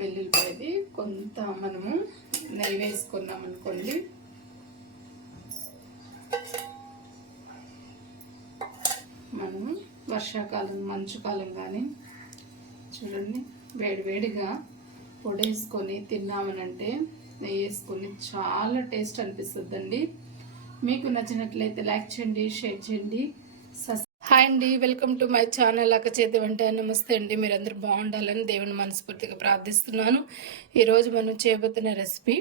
వెల్లుల్లిపాయది కొంత మనము నెయ్యి వేసుకున్నాం అనుకోండి, మనము వర్షాకాలం మంచుకాలం కానీ చూడండి వేడివేడిగా పొడేసుకొని తిన్నామనంటే నెయ్యి వేసుకొని చాలా టేస్ట్ అనిపిస్తుందండి. మీకు నచ్చినట్లయితే లైక్ చేయండి, షేర్ చేయండి. హాయ్ అండి, వెల్కమ్ టు మై ఛానల్ అక్క చేతి వంట. నమస్తే అండి, మీరందరూ బాగుండాలని దేవుని మనస్ఫూర్తిగా ప్రార్థిస్తున్నాను. ఈరోజు మనం చేయబోతున్న రెసిపీ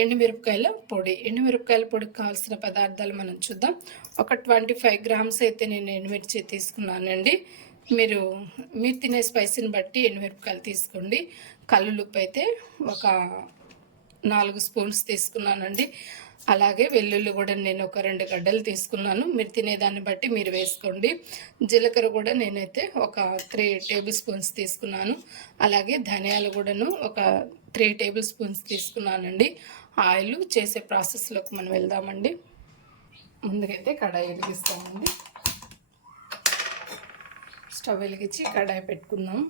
ఎండుమిరపకాయల పొడి. ఎండుమిరపకాయల పొడికి కావాల్సిన పదార్థాలు మనం చూద్దాం. ఒక 25 గ్రామ్స్ అయితే నేను ఎండుమిర్చి తీసుకున్నానండి. మీరు తినే స్పైసీని బట్టి ఎండుమిరపకాయలు తీసుకోండి. కల్లులుప్పు అయితే ఒక 4 స్పూన్స్ తీసుకున్నానండి. అలాగే వెల్లుల్లి కూడా నేను ఒక 2 గడ్డలు తీసుకున్నాను. మీరు తినేదాన్ని బట్టి మీరు వేసుకోండి. జీలకర్ర కూడా నేనైతే ఒక 3 టేబుల్ స్పూన్స్ తీసుకున్నాను. అలాగే ధనియాలు కూడాను ఒక 3 టేబుల్ స్పూన్స్ తీసుకున్నానండి. ఆయిల్ చేసే ప్రాసెస్లోకి మనం వెళ్దామండి. ముందుకైతే కడాయి వెలిగిస్తామండి. స్టవ్ వెలిగించి కడాయి పెట్టుకుందాం.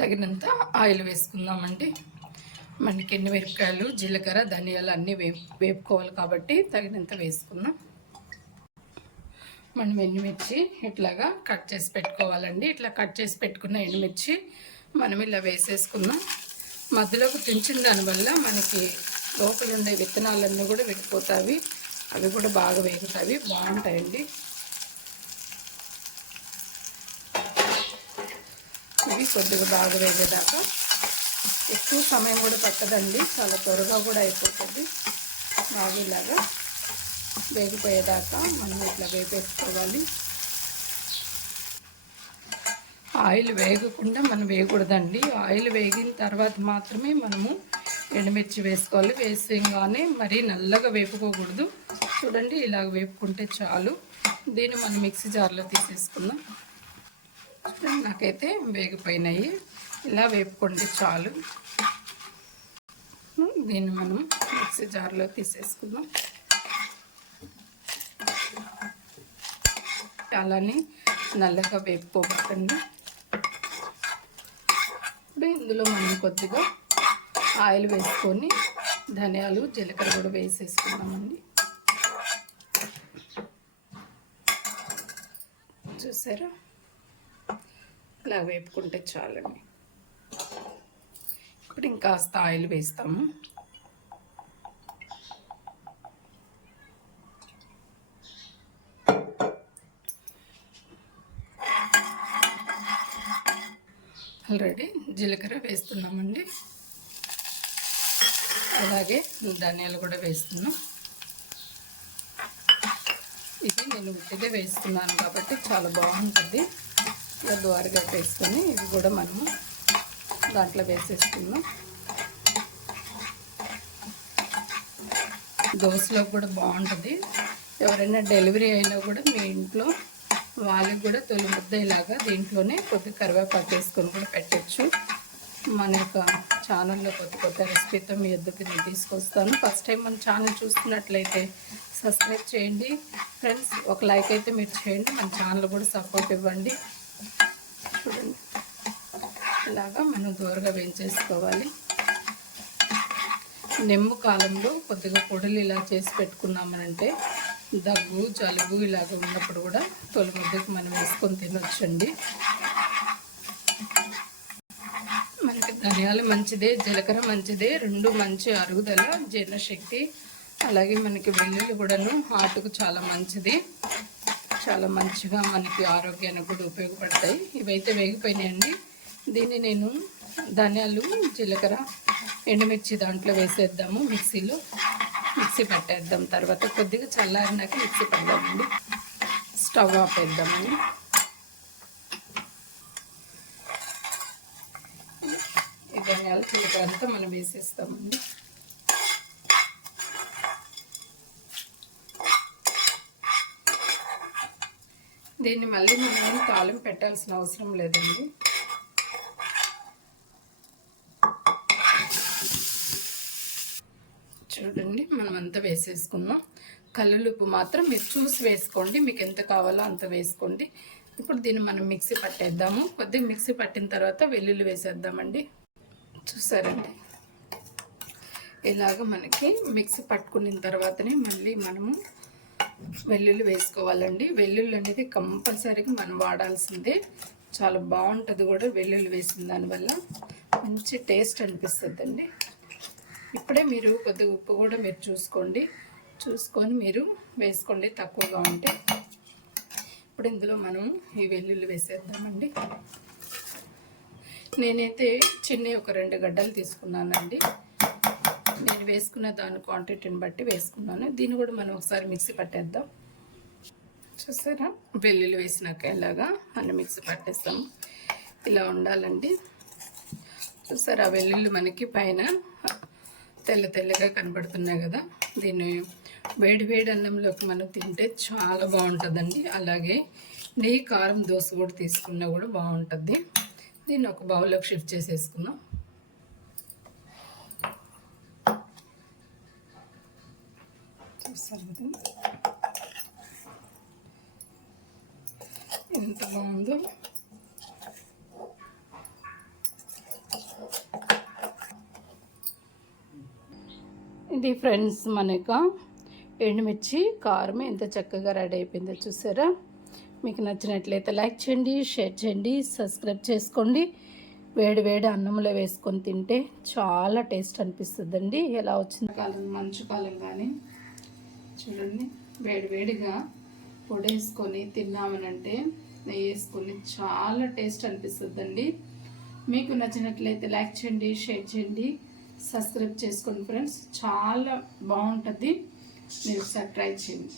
తగినంత ఆయిల్ వేసుకుందామండి. మనకి ఎండుమిరపకాయలు, జీలకర్ర, ధనియాలు అన్నీ వేపుకోవాలి కాబట్టి తగినంత వేసుకుందాం. మనం ఎండుమిర్చి ఇట్లాగా కట్ చేసి పెట్టుకోవాలండి. ఇట్లా కట్ చేసి పెట్టుకున్న ఎండుమిర్చి మనం ఇలా వేసేసుకుందాం. మధ్యలోకి తుంచిన దానివల్ల మనకి లోపల ఉండే విత్తనాలన్నీ కూడా విడిపోతాయి. అవి కూడా బాగా వేగుతాయి, బాగుంటాయండి. ఇవి కొద్దిగా బాగా వేగేదాకా, ఎక్కువ సమయం కూడా పట్టదండి, చాలా త్వరగా కూడా అయిపోతుంది. బాగా ఇలాగా వేగిపోయేదాకా మనం ఇట్లా వేపేసుకోవాలి. ఆయిల్ వేగకుండా మనం వేయకూడదండి. ఆయిల్ వేగిన తర్వాత మాత్రమే మనము ఎండుమిర్చి వేసుకోవాలి. వేసేగానే మరీ నల్లగా వేపుకోకూడదు. చూడండి, ఇలాగ వేపుకుంటే చాలు. దీన్ని మనం మిక్సీ జార్లో తీసేసుకుందాం. నాకైతే వేగిపోయినాయి. ఇలా వేపుకోండి చాలు. దీన్ని మనం మిక్సీ జార్లో తీసేసుకుందాం. చాలానే నల్లగా వేపుకోబట్టండి. ఇప్పుడు ఇందులో మనం కొద్దిగా ఆయిల్ వేసుకొని ధనియాలు, జీలకర్ర కూడా వేసేసుకుందామండి. చూసారా, ఇలా వేపుకుంటే చాలండి. ఇప్పుడు ఇంకాస్త ఆయిల్ వేస్తాము. ఆల్రెడీ జీలకర్ర వేస్తున్నామండి. అలాగే ధనియాలు కూడా వేస్తున్నాం. ఇది నేను ఉట్టిదే వేస్తున్నాను కాబట్టి చాలా బాగుంటుంది. ఇలా ద్వారగా వేసుకొని ఇవి కూడా మనము దాంట్లో వేసేసుకుందాం. దోశలో కూడా బాగుంటుంది. ఎవరైనా డెలివరీ అయినా కూడా మీ ఇంట్లో వాళ్ళకి కూడా తొలి ముద్ద ఇలాగా దీంట్లోనే కొద్దిగా కరివేపాకు వేసుకొని కూడా పెట్టచ్చు. మన యొక్క ఛానల్లో కొత్త రెసిపీతో మీ ఎద్దుకు నేను తీసుకొస్తాను. ఫస్ట్ టైం మన ఛానల్ చూస్తున్నట్లయితే సబ్స్క్రైబ్ చేయండి ఫ్రెండ్స్. ఒక లైక్ అయితే మీరు చేయండి, మన ఛానల్ కూడా సపోర్ట్ ఇవ్వండి. చూడండి, ఇలాగా మనం దూరగా వేయించేసుకోవాలి. నిమ్మ కాలంలో కొద్దిగా పొడులు ఇలా చేసి పెట్టుకున్నామనంటే దగ్గు, జలుబు ఇలాగ ఉన్నప్పుడు కూడా తొలి ముద్దకు మనం వేసుకొని తినొచ్చండి. మనకి ధనియాలు మంచిదే, జీలకర్ర మంచిదే, రెండు మంచి అరుగుదల, జీర్ణశక్తి. అలాగే మనకి వెల్లుల్లి కూడాను హార్ట్కు చాలా మంచిది. చాలా మంచిగా మనకి ఆరోగ్యానికి కూడా ఉపయోగపడతాయి. ఇవైతే వేగిపోయినాయండి. దీన్ని నేను ధనియాలు, జీలకర్ర, ఎండుమిర్చి దాంట్లో వేసేద్దాము. మిక్సీ పట్టేద్దాం. తర్వాత కొద్దిగా చల్లారినాక మిక్సీ పడదామండి. స్టవ్ ఆపేద్దామండి. ఈ ధనియాలు, జీలకర్ర అంతా మనం వేసేస్తామండి. దీన్ని మళ్ళీ మనం తాలింపు పెట్టాల్సిన అవసరం లేదండి. చూడండి, మనం అంతా వేసేసుకున్నాం. కల్లులుప్పు మాత్రం మీరు చూసి వేసుకోండి, మీకు ఎంత కావాలో అంత వేసుకోండి. ఇప్పుడు దీన్ని మనం మిక్సీ పట్టేద్దాము. కొద్దిగా మిక్సీ పట్టిన తర్వాత వెల్లుల్లి వేసేద్దామండి. చూసారండి, ఇలాగ మనకి మిక్సీ పట్టుకున్న తర్వాతనే మళ్ళీ మనము వెల్లుల్లి వేసుకోవాలండి. వెల్లుల్లి అనేది కంపల్సరీగా మనం వాడాల్సిందే. చాలా బాగుంటుంది కూడా వెల్లుల్లి వేసిన దానివల్ల మంచి టేస్ట్ అనిపిస్తుందండి. ఇప్పుడే మీరు కొద్దిగా ఉప్పు కూడా మీరు చూసుకొని మీరు వేసుకోండి తక్కువగా ఉంటే. ఇప్పుడు ఇందులో మనం ఈ వెల్లుల్లి వేసేద్దామండి. నేనైతే ఒక 2 గడ్డలు తీసుకున్నానండి. నేను వేసుకున్న దాని క్వాంటిటీని బట్టి వేసుకున్నాను. దీన్ని కూడా మనం ఒకసారి మిక్సీ పట్టేద్దాం. చూసారా, వెల్లుల్లి వేసినాక ఇలాగా అన్ని మిక్సీ పట్టేస్తాము. ఇలా ఉండాలండి. చూసారా, వెల్లుల్లి మనకి పైన తెల్లగా కనబడుతున్నాయి కదా. దీన్ని వేడి అన్నంలోకి మనం తింటే చాలా బాగుంటుందండి. అలాగే నెయ్యి కారం దోశ కూడా తీసుకున్నా కూడా బాగుంటుంది. దీన్ని ఒక బౌల్లోకి షిఫ్ట్ చేసేసుకుందాం. చూస్తారు కదా ఎంత బాగుందో. ఇది ఫ్రెండ్స్ మనకు ఎండుమిర్చి కారం ఎంత చక్కగా రెడీ అయిపోయిందో చూసారా. మీకు నచ్చినట్లయితే లైక్ చేయండి, షేర్ చేయండి, సబ్స్క్రైబ్ చేసుకోండి. వేడి అన్నంలో వేసుకొని తింటే చాలా టేస్ట్ అనిపిస్తుందండి. ఎలా వచ్చింది కాలం మంచు కాలం కానీ చూడండి, వేడిగా పొడేసుకొని తిన్నామనంటే నెయ్యి వేసుకొని చాలా టేస్ట్ అనిపిస్తుందండి. మీకు నచ్చినట్లయితే లైక్ చేయండి, షేర్ చేయండి, సబ్స్క్రైబ్ చేసుకోండి ఫ్రెండ్స్. చాలా బాగుంటుంది. మీరు ఒకసారి ట్రై చేయండి.